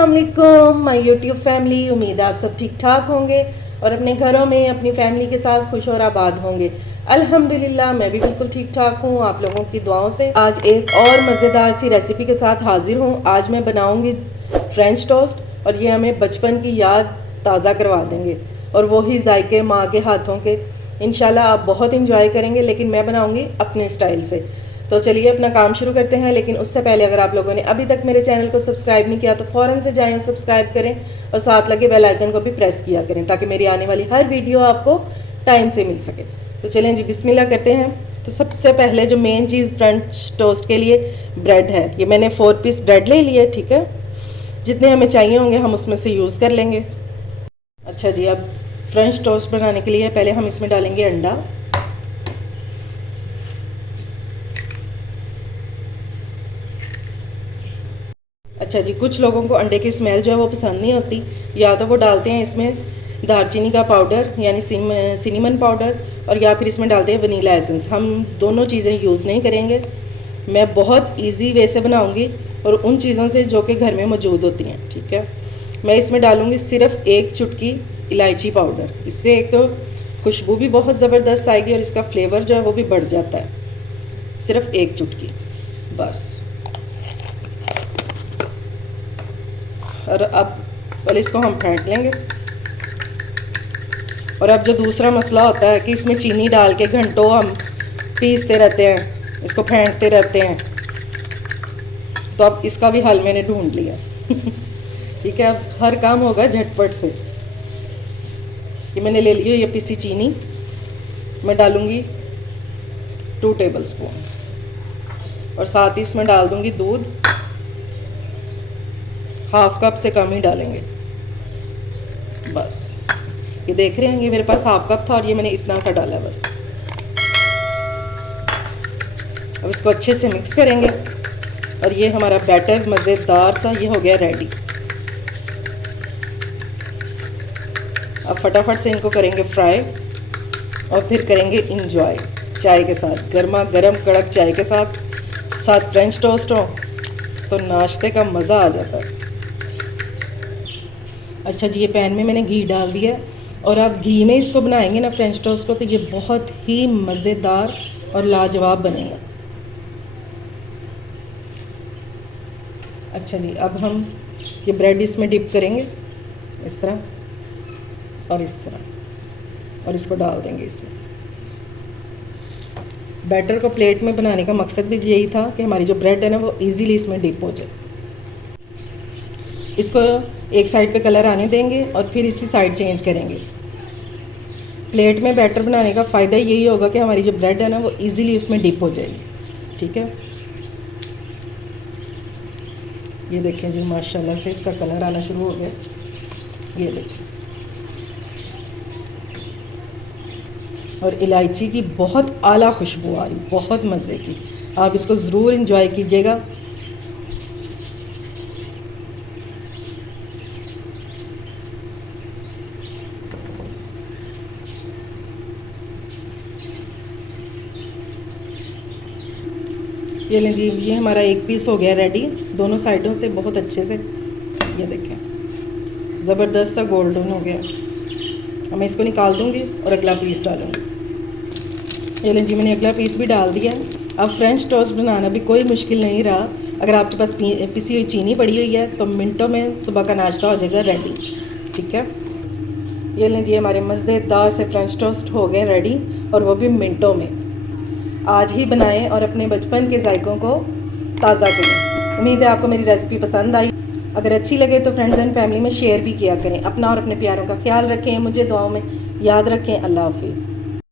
अस्सलाम वालेकुम my YouTube family. उम्मीद है आप सब ठीक ठाक होंगे और अपने घरों में अपनी फैमिली के साथ खुश और आबाद होंगे। अल्हम्दुलिल्लाह मैं भी बिल्कुल ठीक ठाक हूँ आप लोगों की दुआओं से। आज एक और मज़ेदार सी रेसिपी के साथ हाजिर हूँ। आज मैं बनाऊँगी फ्रेंच टोस्ट और ये हमें बचपन की याद ताज़ा करवा देंगे और वही जायके माँ के हाथों के। इंशाल्लाह आप बहुत इंजॉय करेंगे, लेकिन मैं बनाऊँगी अपने स्टाइल से। तो चलिए अपना काम शुरू करते हैं। लेकिन उससे पहले अगर आप लोगों ने अभी तक मेरे चैनल को सब्सक्राइब नहीं किया तो फ़ौरन से जाएं और सब्सक्राइब करें और साथ लगे बेल आइकन को भी प्रेस किया करें ताकि मेरी आने वाली हर वीडियो आपको टाइम से मिल सके। तो चलें जी बिस्मिल्लाह करते हैं। तो सबसे पहले जो मेन चीज़ फ्रेंच टोस्ट के लिए ब्रेड है। ये मैंने 4 पीस ब्रेड ले लिए, ठीक है। जितने हमें चाहिए होंगे हम उसमें से यूज़ कर लेंगे। अच्छा जी, अब फ्रेंच टोस्ट बनाने के लिए पहले हम इसमें डालेंगे अंडा। अच्छा जी, कुछ लोगों को अंडे की स्मेल जो है वो पसंद नहीं होती, या तो वो डालते हैं इसमें दालचीनी का पाउडर यानी सिनेमन पाउडर, और या फिर इसमें डालते हैं वनीला एसेंस। हम दोनों चीज़ें यूज़ नहीं करेंगे। मैं बहुत इजी वे से बनाऊंगी और उन चीज़ों से जो कि घर में मौजूद होती हैं, ठीक है। मैं इसमें डालूँगी सिर्फ 1 चुटकी इलायची पाउडर। इससे एक तो खुशबू भी बहुत ज़बरदस्त आएगी और इसका फ्लेवर जो है वो भी बढ़ जाता है। सिर्फ 1 चुटकी बस। और अब पहले इसको हम फेंट लेंगे। और अब जो दूसरा मसला होता है कि इसमें चीनी डाल के घंटों हम पीसते रहते हैं, इसको फेंटते रहते हैं, तो अब इसका भी हल मैंने ढूंढ लिया। ठीक है, अब हर काम होगा झटपट से। ये मैंने ले लिया ये पिसी चीनी, मैं डालूँगी 2 टेबल स्पून और साथ ही इसमें डाल दूँगी दूध। 1/2 कप से कम ही डालेंगे बस। ये देख रहे हैं, ये मेरे पास 1/2 कप था और ये मैंने इतना सा डाला बस। अब इसको अच्छे से मिक्स करेंगे और ये हमारा बैटर मज़ेदार सा ये हो गया रेडी। अब फटाफट से इनको करेंगे फ्राई और फिर करेंगे इंजॉय चाय के साथ, गर्मा गर्म कड़क चाय के साथ फ्रेंच टोस्ट हो तो नाश्ते का मज़ा आ जाता है। अच्छा जी, ये पैन में मैंने घी डाल दिया और अब घी में इसको बनाएंगे ना फ्रेंच टोस्ट को, तो ये बहुत ही मज़ेदार और लाजवाब बनेगा। अच्छा जी, अब हम ये ब्रेड इसमें डिप करेंगे इस तरह और इस तरह, और इसको डाल देंगे इसमें। बैटर को प्लेट में बनाने का मकसद भी यही था कि हमारी जो ब्रेड है ना वो इजीली इसमें डिप हो जाए। इसको एक साइड पे कलर आने देंगे और फिर इसकी साइड चेंज करेंगे। प्लेट में बैटर बनाने का फ़ायदा यही होगा कि हमारी जो ब्रेड है ना वो इजीली उसमें डिप हो जाएगी, ठीक है। ये देखें जी, माशाल्लाह से इसका कलर आना शुरू हो गया। ये देखें, और इलायची की बहुत आला खुशबू आ रही, बहुत मज़े की। आप इसको ज़रूर इंजॉय कीजिएगा। ये लें जी, ये हमारा 1 पीस हो गया रेडी, दोनों साइडों से बहुत अच्छे से। ये देखें, ज़बरदस्त सा गोल्डन हो गया। अब मैं इसको निकाल दूँगी और अगला पीस डालूँगी। ये लें जी, मैंने अगला पीस भी डाल दिया। अब फ्रेंच टोस्ट बनाना भी कोई मुश्किल नहीं रहा। अगर आपके पास पिसी हुई चीनी पड़ी हुई है तो मिनटों में सुबह का नाश्ता हो जाएगा रेडी, ठीक है। ये लें जी, हमारे मज़ेदार से फ्रेंच टोस्ट हो गए रेडी, और वो भी मिनटों में। आज ही बनाएं और अपने बचपन के जायकों को ताज़ा करें। उम्मीद है आपको मेरी रेसिपी पसंद आई। अगर अच्छी लगे तो फ्रेंड्स एंड फैमिली में शेयर भी किया करें। अपना और अपने प्यारों का ख्याल रखें, मुझे दुआओं में याद रखें। अल्लाह हाफिज़।